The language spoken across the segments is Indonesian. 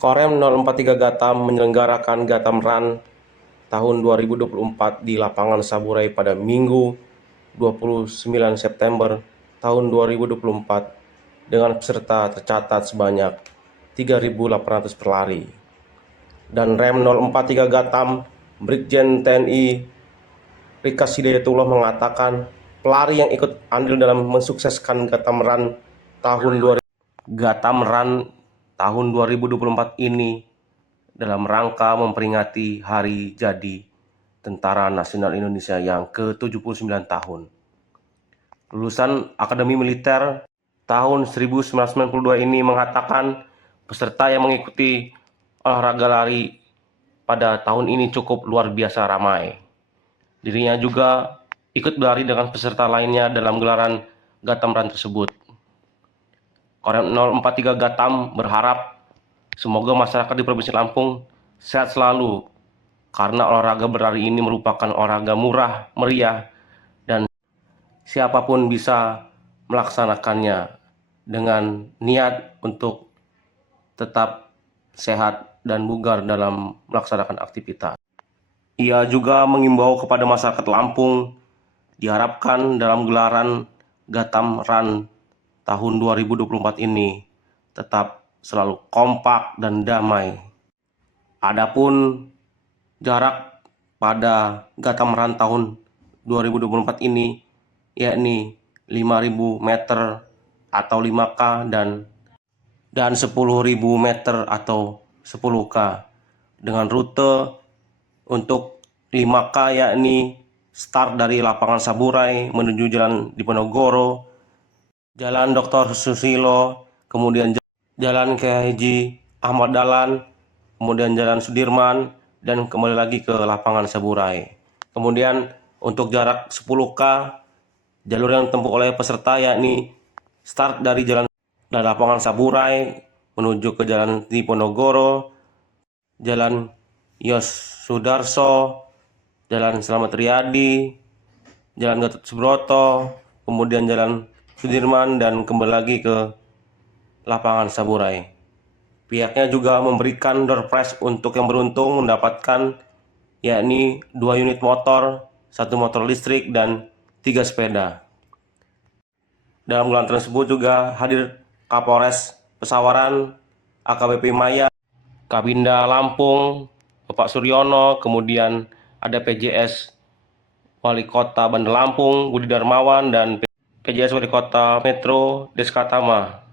Korem 043 Gatam menyelenggarakan Gatam Run tahun 2024 di lapangan Saburai pada Minggu 29 September tahun 2024 dengan peserta tercatat sebanyak 3.800 pelari. Dan Rem 043 Gatam Brigjen TNI Rikas Hidayatullah mengatakan pelari yang ikut andil dalam mensukseskan Gatam Run tahun 2024 ini dalam rangka memperingati hari jadi Tentara Nasional Indonesia yang ke-79 tahun. Lulusan Akademi Militer tahun 1992 ini mengatakan peserta yang mengikuti olahraga lari pada tahun ini cukup luar biasa ramai. Dirinya juga ikut berlari dengan peserta lainnya dalam gelaran Gatam Run tersebut. Korem 043 Gatam berharap semoga masyarakat di Provinsi Lampung sehat selalu karena olahraga berlari ini merupakan olahraga murah, meriah, dan siapapun bisa melaksanakannya dengan niat untuk tetap sehat dan bugar dalam melaksanakan aktivitas. Ia juga mengimbau kepada masyarakat Lampung diharapkan dalam gelaran Gatam Run tahun 2024 ini tetap selalu kompak dan damai. Adapun jarak pada Gatam Run tahun 2024 ini yakni 5.000 meter atau 5K dan 10.000 meter atau 10K dengan rute untuk 5K yakni start dari lapangan Saburai menuju Jalan Diponegoro, Jalan Dr. Susilo, kemudian Jalan Kiai Haji Ahmad Dahlan, kemudian Jalan Sudirman, dan kembali lagi ke lapangan Saburai. Kemudian untuk jarak 10K, jalur yang ditempuh oleh peserta yakni start dari lapangan Saburai menuju ke Jalan Diponegoro, Jalan Yos Sudarso, Jalan Slamet Riyadi, Jalan Gatot Subroto, kemudian Jalan Sudirman, dan kembali lagi ke lapangan Saburai. Pihaknya juga memberikan door prize untuk yang beruntung mendapatkan yakni 2 unit motor, 1 motor listrik, dan 3 sepeda. Dalam gelaran tersebut juga hadir Kapolres Pesawaran, AKBP Maya, Kabinda Lampung, Bapak Suryono, kemudian ada PJS Wali Kota Bandar Lampung, Budi Darmawan, dan PJS Wali Kota Metro Deskatama.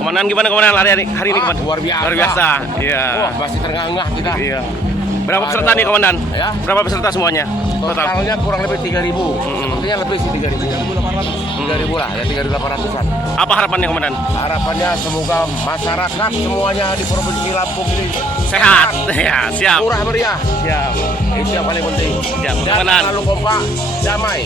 Komandan, gimana komandan hari ini komandan? Luar biasa. Luar biasa. Iya. Wah, masih terengah-engah kita. Iya. Berapa peserta nih komandan? Ya. Berapa peserta semuanya? Totalnya kurang lebih 3.000. Sepertinya lebih sih 3.000. 3.000 lah, ya 3.800-an. Apa harapannya komandan? Harapannya semoga masyarakat semuanya di Provinsi Lampung ini Sehat. Ya, siap. murah meriah. Siap. Itu yang paling penting. Siap, Dan komandan. selalu kompak, damai.